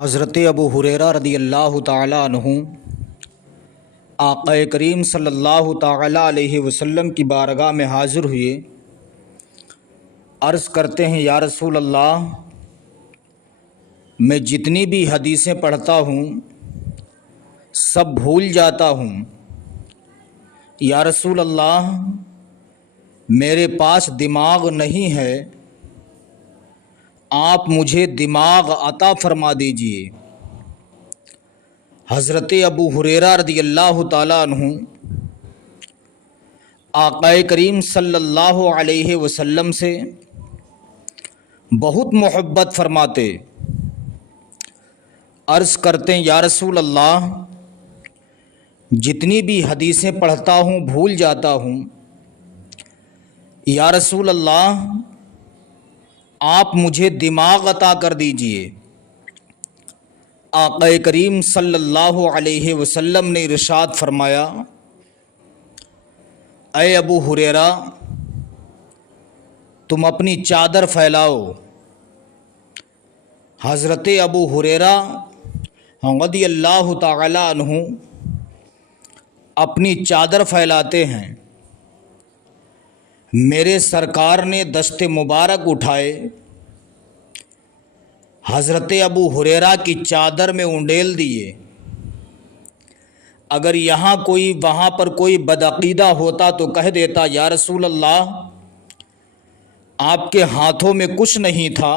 حضرت ابو ہریرہ رضی اللہ تعالیٰ عنہ آقا کریم صلی اللہ تعالیٰ علیہ وسلم کی بارگاہ میں حاضر ہوئے، عرض کرتے ہیں یا رسول اللہ، میں جتنی بھی حدیثیں پڑھتا ہوں سب بھول جاتا ہوں۔ یا رسول اللہ، میرے پاس دماغ نہیں ہے، آپ مجھے دماغ عطا فرما دیجئے۔ حضرت ابو ہریرہ رضی اللہ تعالیٰ عنہ آقا کریم صلی اللہ علیہ وسلم سے بہت محبت فرماتے، عرض کرتے ہیں یا رسول اللہ، جتنی بھی حدیثیں پڑھتا ہوں بھول جاتا ہوں۔ یا رسول اللہ، آپ مجھے دماغ عطا کر دیجئے۔ آقا کریم صلی اللہ علیہ وسلم نے ارشاد فرمایا، اے ابو ہریرہ، تم اپنی چادر پھیلاؤ۔ حضرت ابو ہریرہ رضی اللہ تعالی عنہ اپنی چادر پھیلاتے ہیں، میرے سرکار نے دست مبارک اٹھائے، حضرت ابو ہریرہ کی چادر میں انڈیل دیے۔ اگر یہاں کوئی وہاں پر کوئی بدعقیدہ ہوتا تو کہہ دیتا یا رسول اللہ، آپ کے ہاتھوں میں کچھ نہیں تھا،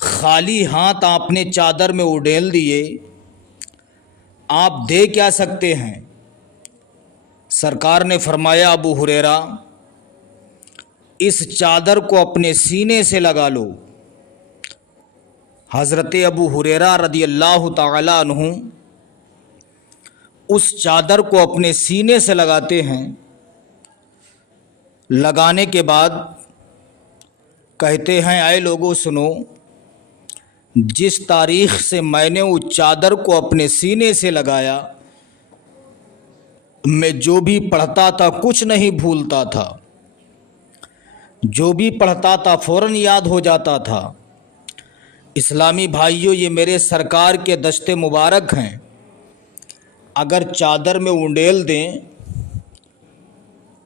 خالی ہاتھ آپ نے چادر میں انڈیل دیے، آپ دے کیا سکتے ہیں؟ سرکار نے فرمایا ابو ہریرہ، اس چادر کو اپنے سینے سے لگا لو۔ حضرت ابو ہریرہ رضی اللہ تعالی عنہ اس چادر کو اپنے سینے سے لگاتے ہیں، لگانے کے بعد کہتے ہیں اے لوگو سنو، جس تاریخ سے میں نے اس چادر کو اپنے سینے سے لگایا، میں جو بھی پڑھتا تھا کچھ نہیں بھولتا تھا، جو بھی پڑھتا تھا فوراً یاد ہو جاتا تھا۔ اسلامی بھائیوں، یہ میرے سرکار کے دست مبارک ہیں، اگر چادر میں انڈیل دیں،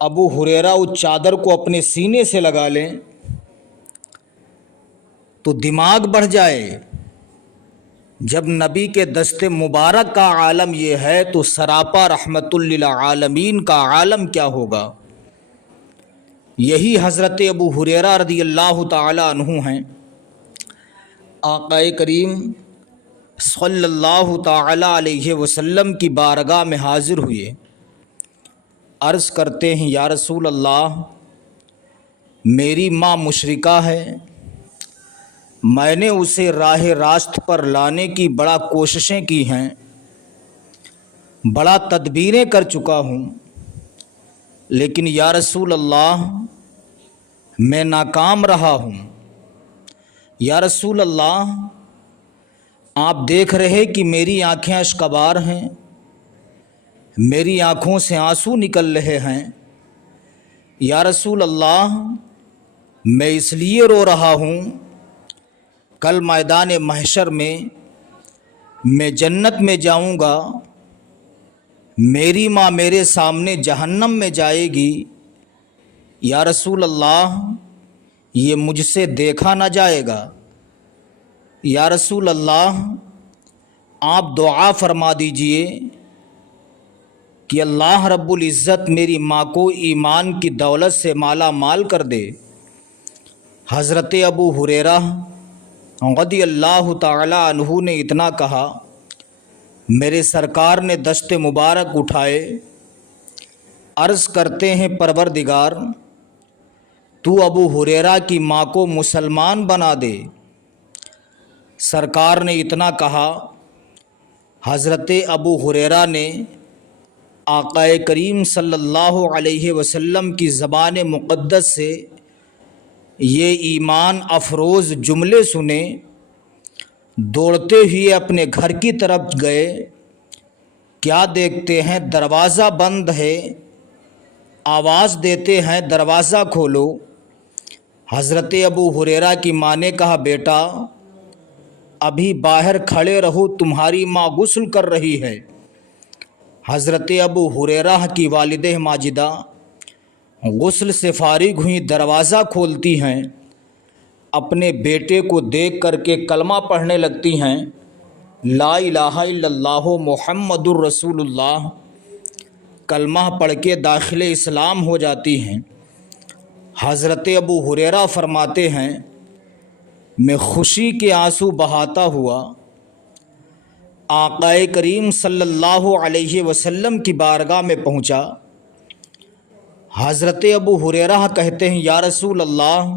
ابو ہریرہ اس چادر کو اپنے سینے سے لگا لیں تو دماغ بڑھ جائے۔ جب نبی کے دست مبارک کا عالم یہ ہے تو سراپا رحمت للعالمین کا عالم کیا ہوگا؟ یہی حضرت ابو ہریرہ رضی اللہ تعالی عنہ ہیں۔ آقا کریم صلی اللہ تعالی علیہ وسلم کی بارگاہ میں حاضر ہوئے، عرض کرتے ہیں یا رسول اللہ، میری ماں مشرکہ ہے، میں نے اسے راہ راست پر لانے کی بڑا کوششیں کی ہیں، بڑا تدبیریں کر چکا ہوں، لیکن یا رسول اللہ میں ناکام رہا ہوں۔ یا رسول اللہ، آپ دیکھ رہے کہ میری آنکھیں اشکبار ہیں، میری آنکھوں سے آنسو نکل رہے ہیں۔ یا رسول اللہ، میں اس لیے رو رہا ہوں، کل میدان محشر میں جنت میں جاؤں گا، میری ماں میرے سامنے جہنم میں جائے گی۔ یا رسول اللہ، یہ مجھ سے دیکھا نہ جائے گا۔ یا رسول اللہ، آپ دعا فرما دیجئے کہ اللہ رب العزت میری ماں کو ایمان کی دولت سے مالا مال کر دے۔ حضرت ابو ہریرہ رضی اللہ تعالی عنہ نے اتنا کہا، میرے سرکار نے دست مبارک اٹھائے، عرض کرتے ہیں پروردگار، تو ابو ہریرہ کی ماں کو مسلمان بنا دے۔ سرکار نے اتنا کہا، حضرت ابو ہریرہ نے آقا کریم صلی اللہ علیہ وسلم کی زبان مقدس سے یہ ایمان افروز جملے سنے، دوڑتے ہوئے اپنے گھر کی طرف گئے، کیا دیکھتے ہیں دروازہ بند ہے، آواز دیتے ہیں دروازہ کھولو۔ حضرت ابو ہریرہ کی ماں نے کہا بیٹا ابھی باہر کھڑے رہو، تمہاری ماں غسل کر رہی ہے۔ حضرت ابو ہریرہ کی والدہ ماجدہ غسل سے فارغ ہوئیں، دروازہ کھولتی ہیں، اپنے بیٹے کو دیکھ کر کے کلمہ پڑھنے لگتی ہیں، لا الہ الا اللہ محمد الرسول اللہ، کلمہ پڑھ کے داخل اسلام ہو جاتی ہیں۔ حضرت ابو ہریرہ فرماتے ہیں میں خوشی کے آنسو بہاتا ہوا آقا کریم صلی اللہ علیہ وسلم کی بارگاہ میں پہنچا۔ حضرت ابو ہریرہ کہتے ہیں یا رسول اللہ،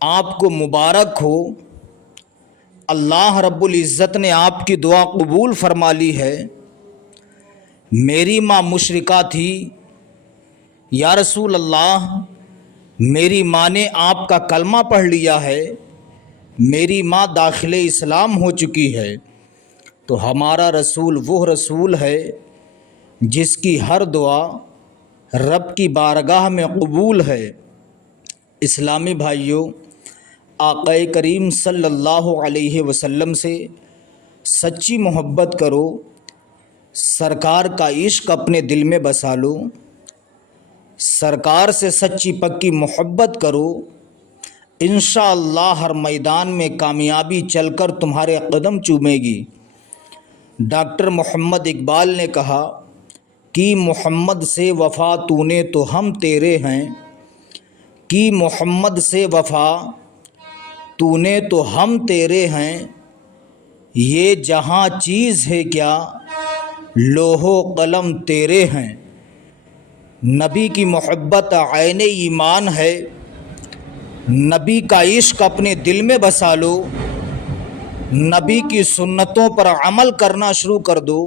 آپ کو مبارک ہو، اللہ رب العزت نے آپ کی دعا قبول فرما لی ہے۔ میری ماں مشرکہ تھی، یا رسول اللہ میری ماں نے آپ کا کلمہ پڑھ لیا ہے، میری ماں داخل اسلام ہو چکی ہے۔ تو ہمارا رسول وہ رسول ہے جس کی ہر دعا رب کی بارگاہ میں قبول ہے۔ اسلامی بھائیوں، آقا کریم صلی اللہ علیہ وسلم سے سچی محبت کرو، سرکار کا عشق اپنے دل میں بسا لو، سرکار سے سچی پکی محبت کرو، انشاءاللہ ہر میدان میں کامیابی چل کر تمہارے قدم چومے گی۔ ڈاکٹر محمد اقبال نے کہا کہ محمد سے وفا تو نے تو ہم تیرے ہیں، کہ محمد سے وفا تو نے تو ہم تیرے ہیں، یہ جہاں چیز ہے کیا لوح و قلم تیرے ہیں۔ نبی کی محبت عین ایمان ہے، نبی کا عشق اپنے دل میں بسا لو، نبی کی سنتوں پر عمل کرنا شروع کر دو،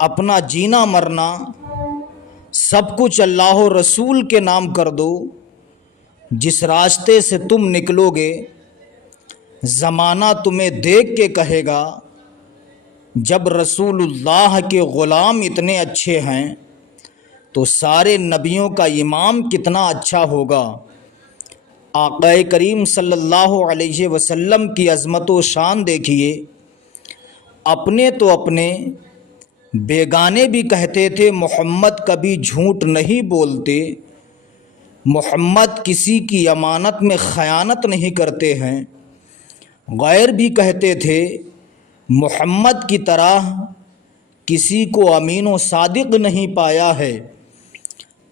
اپنا جینا مرنا سب کچھ اللہ و رسول کے نام کر دو۔ جس راستے سے تم نکلو گے زمانہ تمہیں دیکھ کے کہے گا جب رسول اللہ کے غلام اتنے اچھے ہیں تو سارے نبیوں کا امام کتنا اچھا ہوگا۔ آقا کریم صلی اللہ علیہ وسلم کی عظمت و شان دیکھیے، اپنے تو اپنے بیگانے بھی کہتے تھے محمد کبھی جھوٹ نہیں بولتے، محمد کسی کی امانت میں خیانت نہیں کرتے ہیں۔ غیر بھی کہتے تھے محمد کی طرح کسی کو امین و صادق نہیں پایا ہے۔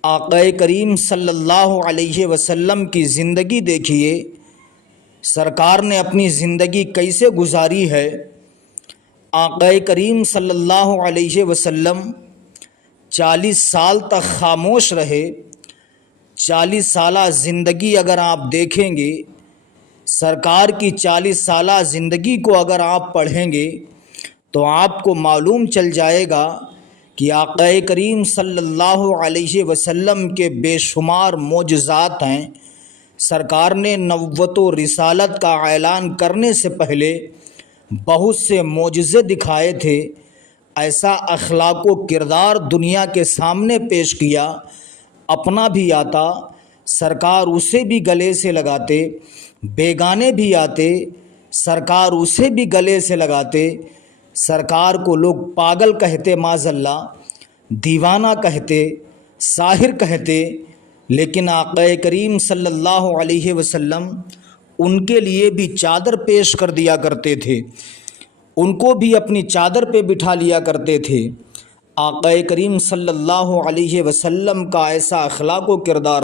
آقا کریم صلی اللہ علیہ وسلم کی زندگی دیکھیے، سرکار نے اپنی زندگی کیسے گزاری ہے۔ آقا کریم صلی اللہ علیہ وسلم 40 سال تک خاموش رہے۔ 40 سالہ زندگی اگر آپ دیکھیں گے، سرکار کی 40 سالہ زندگی کو اگر آپ پڑھیں گے تو آپ کو معلوم چل جائے گا کہ آقا کریم صلی اللہ علیہ وسلم کے بے شمار معجزات ہیں۔ سرکار نے نبوت و رسالت کا اعلان کرنے سے پہلے بہت سے معجزے دکھائے تھے، ایسا اخلاق و کردار دنیا کے سامنے پیش کیا، اپنا بھی آتا سرکار اسے بھی گلے سے لگاتے، بیگانے بھی آتے سرکار اسے بھی گلے سے لگاتے۔ سرکار کو لوگ پاگل کہتے، معاذ اللہ، دیوانہ کہتے، ساحر کہتے، لیکن آقا کریم صلی اللہ علیہ وسلم ان کے لیے بھی چادر پیش کر دیا کرتے تھے، ان کو بھی اپنی چادر پہ بٹھا لیا کرتے تھے۔ آقا کریم صلی اللہ علیہ وسلم کا ایسا اخلاق و کردار